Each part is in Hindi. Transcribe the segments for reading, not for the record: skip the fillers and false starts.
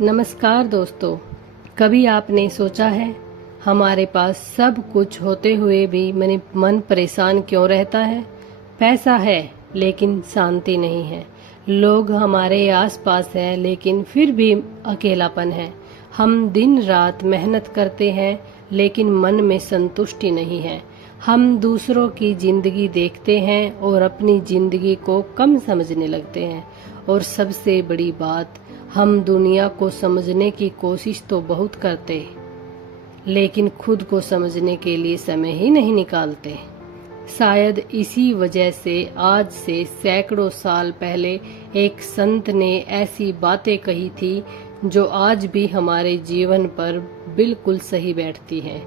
नमस्कार दोस्तों। कभी आपने सोचा है हमारे पास सब कुछ होते हुए भी मन परेशान क्यों रहता है? पैसा है लेकिन शांति नहीं है। लोग हमारे आसपास हैं लेकिन फिर भी अकेलापन है। हम दिन रात मेहनत करते हैं लेकिन मन में संतुष्टि नहीं है। हम दूसरों की जिंदगी देखते हैं और अपनी जिंदगी को कम समझने लगते हैं। और सबसे बड़ी बात, हम दुनिया को समझने की कोशिश तो बहुत करते लेकिन खुद को समझने के लिए समय ही नहीं निकालते। शायद इसी वजह से आज से सैकड़ों साल पहले एक संत ने ऐसी बातें कही थी जो आज भी हमारे जीवन पर बिल्कुल सही बैठती हैं।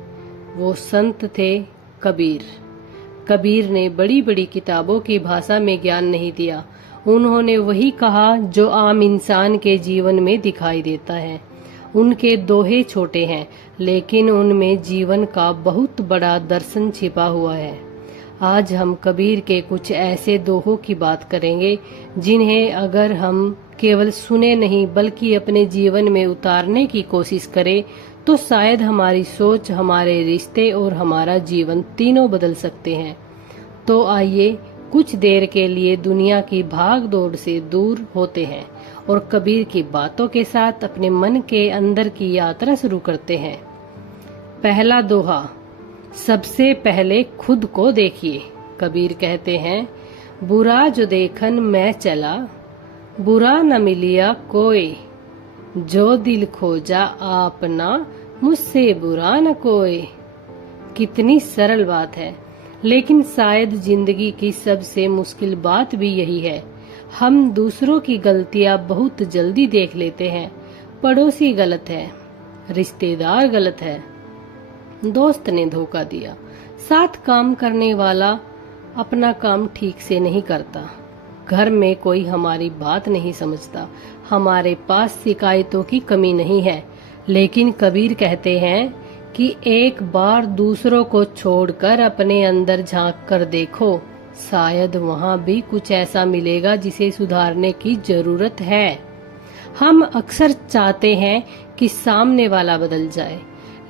वो संत थे कबीर। कबीर ने बड़ी बड़ी किताबों की भाषा में ज्ञान नहीं दिया। उन्होंने वही कहा जो आम इंसान के जीवन में दिखाई देता है। उनके दोहे छोटे हैं लेकिन उनमें जीवन का बहुत बड़ा दर्शन छिपा हुआ है। आज हम कबीर के कुछ ऐसे दोहों की बात करेंगे जिन्हें अगर हम केवल सुने नहीं बल्कि अपने जीवन में उतारने की कोशिश करें तो शायद हमारी सोच, हमारे रिश्ते और हमारा जीवन तीनों बदल सकते हैं। तो आइए कुछ देर के लिए दुनिया की भाग दौड़ से दूर होते हैं और कबीर की बातों के साथ अपने मन के अंदर की यात्रा शुरू करते हैं। पहला दोहा, सबसे पहले खुद को देखिए। कबीर कहते हैं, बुरा जो देखन मैं चला, बुरा न मिलिया कोई, जो दिल खोजा आपना, मुझसे बुरा न कोई। कितनी सरल बात है, लेकिन शायद जिंदगी की सबसे मुश्किल बात भी यही है। हम दूसरों की गलतियां बहुत जल्दी देख लेते हैं। पड़ोसी गलत है, रिश्तेदार गलत है, दोस्त ने धोखा दिया, साथ काम करने वाला अपना काम ठीक से नहीं करता, घर में कोई हमारी बात नहीं समझता, हमारे पास शिकायतों की कमी नहीं है। लेकिन कबीर कहते हैं कि एक बार दूसरों को छोड़कर अपने अंदर झांक कर देखो, शायद वहां भी कुछ ऐसा मिलेगा जिसे सुधारने की जरूरत है। हम अक्सर चाहते हैं कि सामने वाला बदल जाए,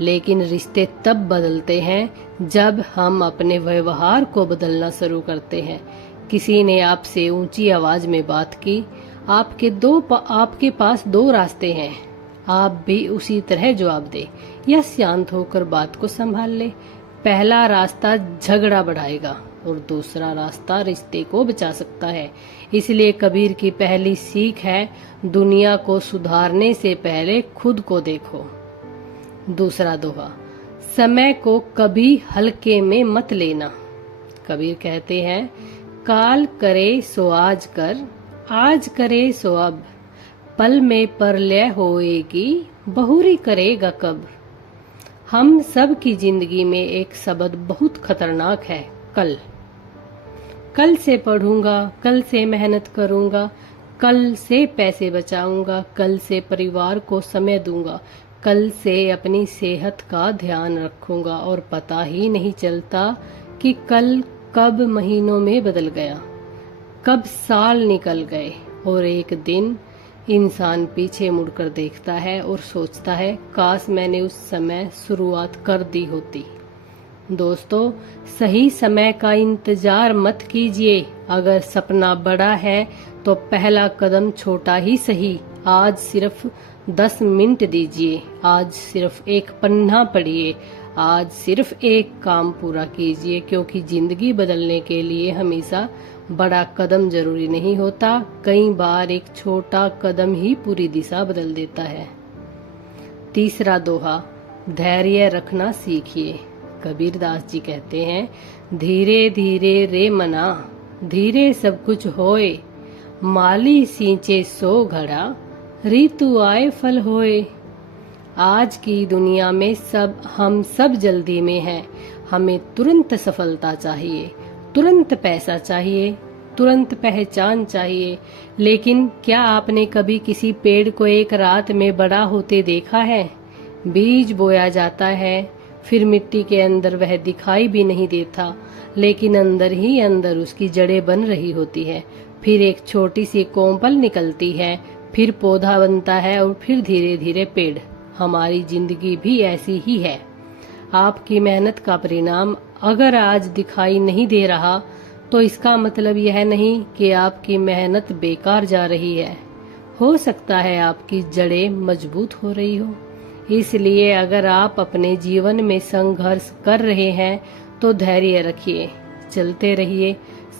लेकिन रिश्ते तब बदलते हैं जब हम अपने व्यवहार को बदलना शुरू करते हैं। किसी ने आपसे ऊंची आवाज में बात की, आपके पास दो रास्ते हैं। आप भी उसी तरह जवाब दे या शांत होकर बात को संभाल ले। पहला रास्ता झगड़ा बढ़ाएगा और दूसरा रास्ता रिश्ते को बचा सकता है। इसलिए कबीर की पहली सीख है, दुनिया को सुधारने से पहले खुद को देखो। दूसरा दोहा, समय को कभी हल्के में मत लेना। कबीर कहते हैं, काल करे सो आज कर, आज करे सो अब, पल में परलय होएगी, बहुरी करेगा कब। हम सब की जिंदगी में एक शब्द बहुत खतरनाक है, कल। कल से पढ़ूंगा, कल से मेहनत करूंगा, कल से पैसे बचाऊंगा, कल से परिवार को समय दूंगा, कल से अपनी सेहत का ध्यान रखूंगा। और पता ही नहीं चलता कि कल कब महीनों में बदल गया, कब साल निकल गए। और एक दिन इंसान पीछे मुड़कर देखता है और सोचता है, काश मैंने उस समय शुरुआत कर दी होती। दोस्तों, सही समय का इंतजार मत कीजिए। अगर सपना बड़ा है तो पहला कदम छोटा ही सही। आज सिर्फ 10 मिनट दीजिए, आज सिर्फ एक पन्ना पढ़िए, आज सिर्फ एक काम पूरा कीजिए, क्योंकि जिंदगी बदलने के लिए हमेशा बड़ा कदम जरूरी नहीं होता। कई बार एक छोटा कदम ही पूरी दिशा बदल देता है। तीसरा दोहा, धैर्य रखना सीखिए। कबीर दास जी कहते हैं, धीरे धीरे रे मना, धीरे सब कुछ होए, माली सींचे सो घड़ा, ऋतु आए फल होए। आज की दुनिया में हम सब जल्दी में हैं। हमें तुरंत सफलता चाहिए, तुरंत पैसा चाहिए, तुरंत पहचान चाहिए। लेकिन क्या आपने कभी किसी पेड़ को एक रात में बड़ा होते देखा है? बीज बोया जाता है, फिर मिट्टी के अंदर वह दिखाई भी नहीं देता, लेकिन अंदर ही अंदर उसकी जड़ें बन रही होती है। फिर एक छोटी सी कोंपल निकलती है, फिर पौधा बनता है और फिर धीरे धीरे पेड़। हमारी जिंदगी भी ऐसी ही है। आपकी मेहनत का परिणाम अगर आज दिखाई नहीं दे रहा तो इसका मतलब यह नहीं कि आपकी मेहनत बेकार जा रही है। हो सकता है आपकी जड़ें मजबूत हो रही हो। इसलिए अगर आप अपने जीवन में संघर्ष कर रहे हैं तो धैर्य रखिए, चलते रहिए।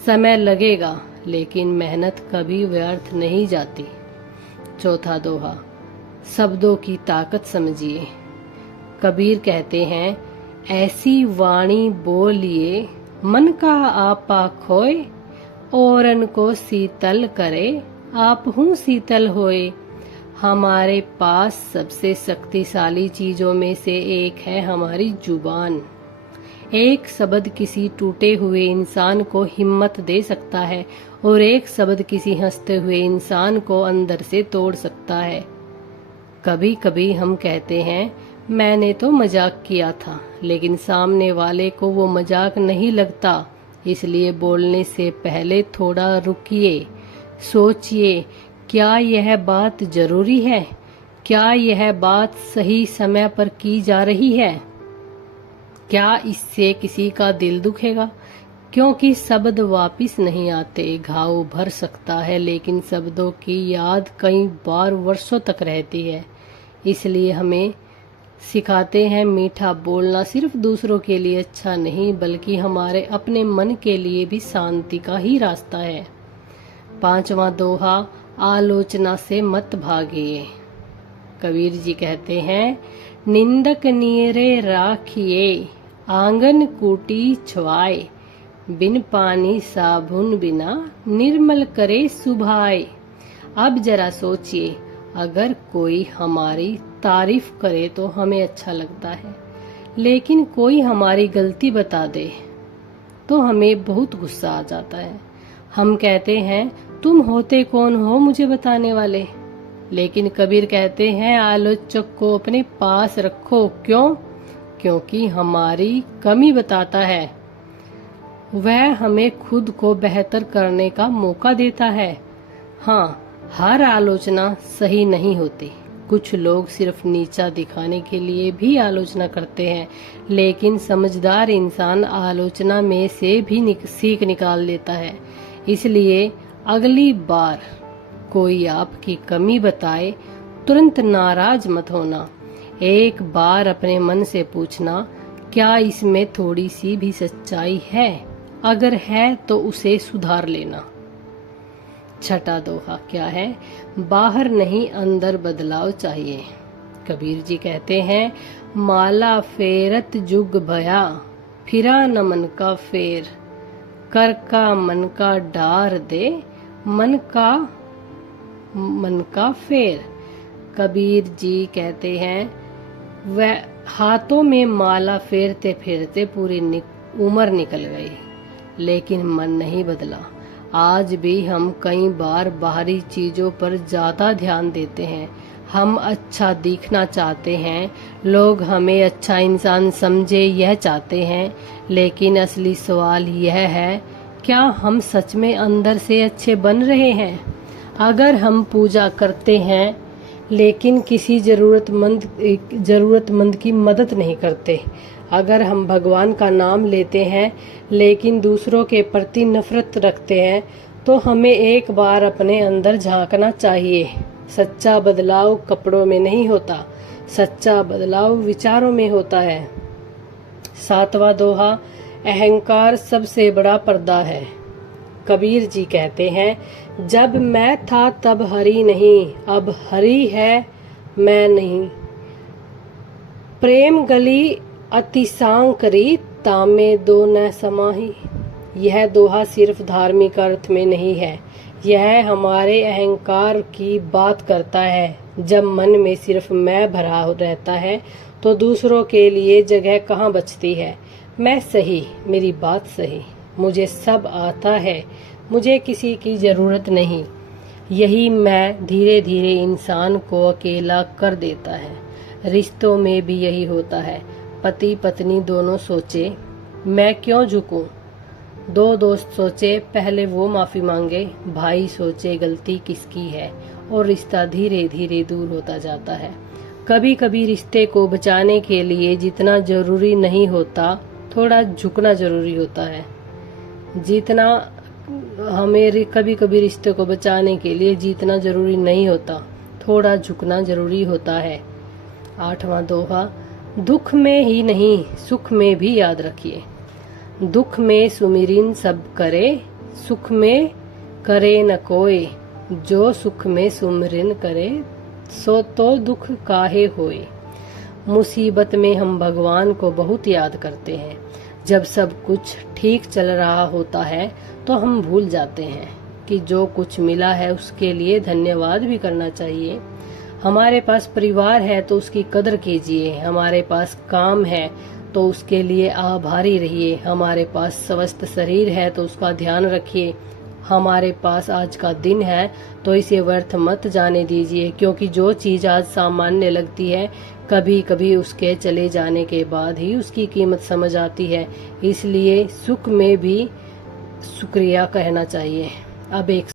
समय लगेगा लेकिन मेहनत कभी व्यर्थ नहीं जाती। चौथा दोहा, शब्दों की ताकत समझिए। कबीर कहते हैं, ऐसी वाणी बोलिए मन का आपा खोए, औरन को शीतल करे आप हूँ शीतल होए। हमारे पास सबसे शक्तिशाली चीजों में से एक है हमारी जुबान। एक शब्द किसी टूटे हुए इंसान को हिम्मत दे सकता है और एक शब्द किसी हंसते हुए इंसान को अंदर से तोड़ सकता है। कभी कभी हम कहते हैं, मैंने तो मजाक किया था, लेकिन सामने वाले को वो मजाक नहीं लगता। इसलिए बोलने से पहले थोड़ा रुकिए, सोचिए, क्या यह बात जरूरी है? क्या यह बात सही समय पर की जा रही है? क्या इससे किसी का दिल दुखेगा? क्योंकि शब्द वापिस नहीं आते। घाव भर सकता है लेकिन शब्दों की याद कई बार वर्षों तक रहती है। इसलिए हमें सिखाते हैं, मीठा बोलना सिर्फ दूसरों के लिए अच्छा नहीं बल्कि हमारे अपने मन के लिए भी शांति का ही रास्ता है। पांचवा दोहा, आलोचना से मत भागिए। कबीर जी कहते हैं, निंदक नीरे राखिए आंगन कूटी छुआए, बिन पानी साबुन बिना निर्मल करे सुभाए। अब जरा सोचिए, अगर कोई हमारी तारीफ करे तो हमें अच्छा लगता है, लेकिन कोई हमारी गलती बता दे तो हमें बहुत गुस्सा आ जाता है। हम कहते हैं, तुम होते कौन हो मुझे बताने वाले? लेकिन कबीर कहते हैं, आलोचक को अपने पास रखो। क्यों? क्योंकि हमारी कमी बताता है। वह हमें खुद को बेहतर करने का मौका देता है। हाँ, हर आलोचना सही नहीं होती। कुछ लोग सिर्फ नीचा दिखाने के लिए भी आलोचना करते हैं, लेकिन समझदार इंसान आलोचना में से भी सीख निकाल लेता है। इसलिए अगली बार कोई आपकी कमी बताए, तुरंत नाराज मत होना। एक बार अपने मन से पूछना, क्या इसमें थोड़ी सी भी सच्चाई है? अगर है तो उसे सुधार लेना। छठा दोहा क्या है? बाहर नहीं अंदर बदलाव चाहिए। कबीर जी कहते हैं, माला फेरत जुग भया, फिरा न मन का फेर, कर का मन का डार दे, मन का फेर। कबीर जी कहते हैं, वह हाथों में माला फेरते फेरते पूरी उम्र निकल गई, लेकिन मन नहीं बदला। आज भी हम कई बार बाहरी चीजों पर ज्यादा ध्यान देते हैं। हम अच्छा दिखना चाहते हैं, लोग हमें अच्छा इंसान समझे यह चाहते हैं, लेकिन असली सवाल यह है, क्या हम सच में अंदर से अच्छे बन रहे हैं? अगर हम पूजा करते हैं लेकिन किसी जरूरतमंद की मदद नहीं करते, अगर हम भगवान का नाम लेते हैं लेकिन दूसरों के प्रति नफरत रखते हैं, तो हमें एक बार अपने अंदर झांकना चाहिए। सच्चा बदलाव कपड़ों में नहीं होता, सच्चा बदलाव विचारों में होता है। सातवां दोहा, अहंकार सबसे बड़ा पर्दा है। कबीर जी कहते हैं, जब मैं था तब हरि नहीं, अब हरि है मैं नहीं। प्रेम गली अतिशांग करी, तामे दो न समाही। यह दोहा सिर्फ धार्मिक अर्थ में नहीं है, यह हमारे अहंकार की बात करता है। जब मन में सिर्फ मैं भरा रहता है तो दूसरों के लिए जगह कहाँ बचती है? मैं सही, मेरी बात सही, मुझे सब आता है, मुझे किसी की जरूरत नहीं। यही मैं धीरे धीरे इंसान को अकेला कर देता है। रिश्तों में भी यही होता है। पति पत्नी दोनों सोचे, मैं क्यों झुकूं? दो दोस्त सोचे पहले वो माफी मांगे, भाई सोचे गलती किसकी है, और रिश्ता धीरे धीरे दूर होता जाता है। कभी कभी रिश्ते को बचाने के लिए जितना जरूरी नहीं होता, थोड़ा झुकना जरूरी होता है। जितना हमें कभी कभी रिश्ते को बचाने के लिए जीतना जरूरी नहीं होता, थोड़ा झुकना जरूरी होता है। 8वां दोहा, दुख में ही नहीं सुख में भी याद रखिए। दुख में सुमिरन सब करे, सुख में करे न कोई। जो सुख में सुमिरन करे, सो तो दुख काहे होए। मुसीबत में हम भगवान को बहुत याद करते हैं। जब सब कुछ ठीक चल रहा होता है तो हम भूल जाते हैं कि जो कुछ मिला है उसके लिए धन्यवाद भी करना चाहिए। हमारे पास परिवार है तो उसकी कदर कीजिए। हमारे पास काम है तो उसके लिए आभारी रहिए। हमारे पास स्वस्थ शरीर है तो उसका ध्यान रखिए। हमारे पास आज का दिन है तो इसे व्यर्थ मत जाने दीजिए, क्योंकि जो चीज आज सामान्य लगती है, कभी कभी उसके चले जाने के बाद ही उसकी कीमत समझ आती है। इसलिए सुख में भी शुक्रिया कहना चाहिए। अब एक